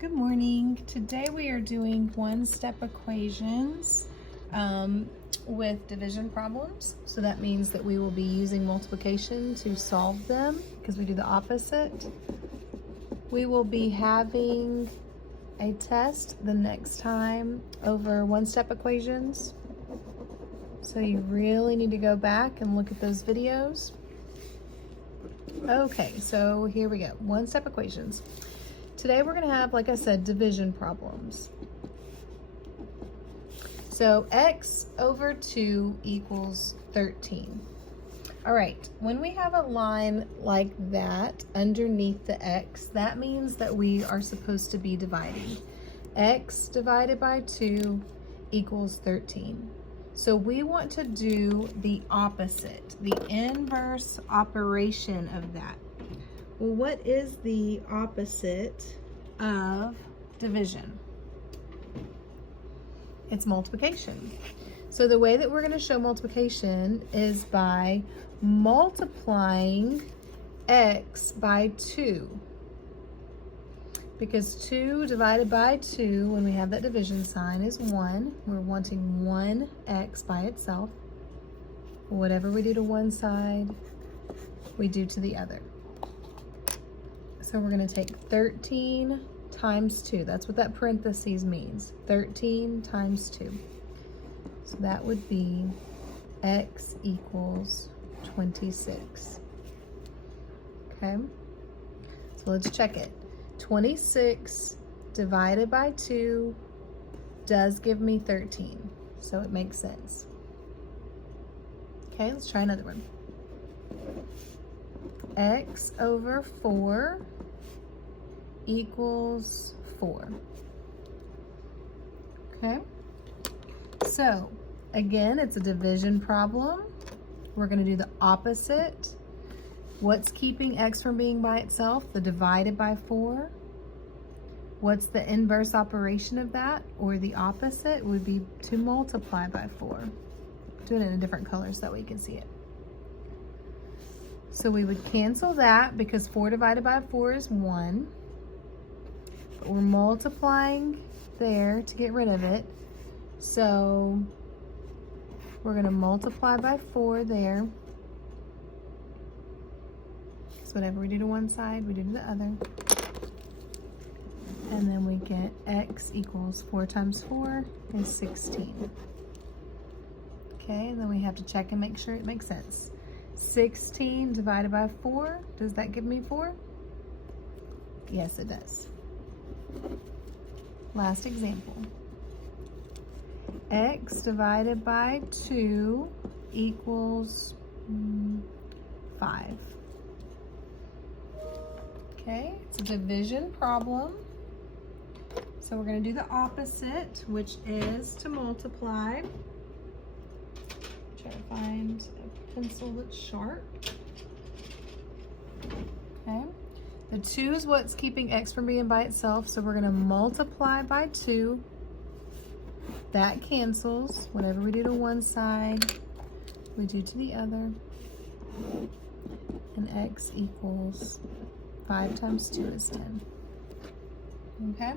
Good morning. Today we are doing one-step equations with division problems. So that means that we will be using multiplication to solve them because we do the opposite. We will be having a test the next time over one-step equations. So you really need to go back and look at those videos. Okay, so here we go. One-step equations. Today we're going to have, like I said, division problems. So x over 2 equals 13. All right, when we have a line like that underneath the x, that means that we are supposed to be dividing. X divided by 2 equals 13. So we want to do the opposite, the inverse operation of that. Well, what is the opposite of division? It's multiplication. So the way that we're going to show multiplication is by multiplying x by 2. Because 2 divided by 2, when we have that division sign, is 1. We're wanting 1x by itself. Whatever we do to one side, we do to the other. So we're going to take 13 times 2. That's what that parentheses means. 13 times 2. So that would be x equals 26. Okay? So let's check it. 26 divided by 2 does give me 13. So it makes sense. Okay, let's try another one. X over 4 equals 4. Okay, so again, it's a division problem. We're going to do the opposite. What's keeping x from being by itself? The divided by 4. What's the inverse operation of that, or the opposite, would be to multiply by 4. Do it in a different color so that way you can see it. So we would cancel that because 4 divided by 4 is 1. But we're multiplying there to get rid of it. So we're going to multiply by 4 there. So whatever we do to one side, we do to the other. And then we get x equals 4 times 4 is 16. Okay, and then we have to check and make sure it makes sense. 16 divided by 4, does that give me 4? Yes, it does. Last example. X divided by 2 equals 5. Okay, it's a division problem. So we're going to do the opposite, which is to multiply. Try to find a pencil that's sharp. Okay. The 2 is what's keeping x from being by itself, so we're going to multiply by 2. That cancels. Whatever we do to one side, we do to the other. And x equals 5 times 2 is 10. Okay?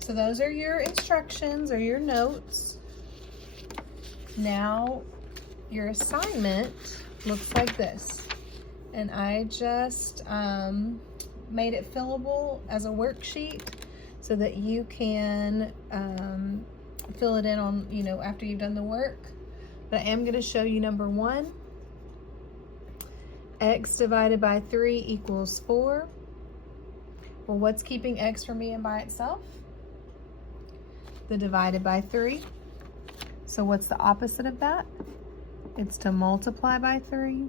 So those are your instructions or your notes. Now, your assignment looks like this. And I just made it fillable as a worksheet so that you can fill it in on, after you've done the work. But I am going to show you number 1. X divided by 3 equals 4. Well, what's keeping x from being by itself? The divided by 3. So what's the opposite of that? It's to multiply by 3.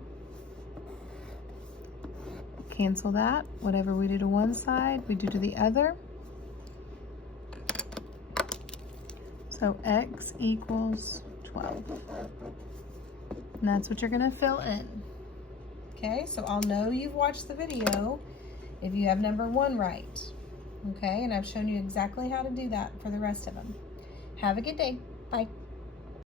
Cancel that. Whatever we do to one side, we do to the other. So x equals 12. And that's what you're going to fill in. Okay, so I'll know you've watched the video if you have number 1 right. Okay, and I've shown you exactly how to do that for the rest of them. Have a good day. Bye.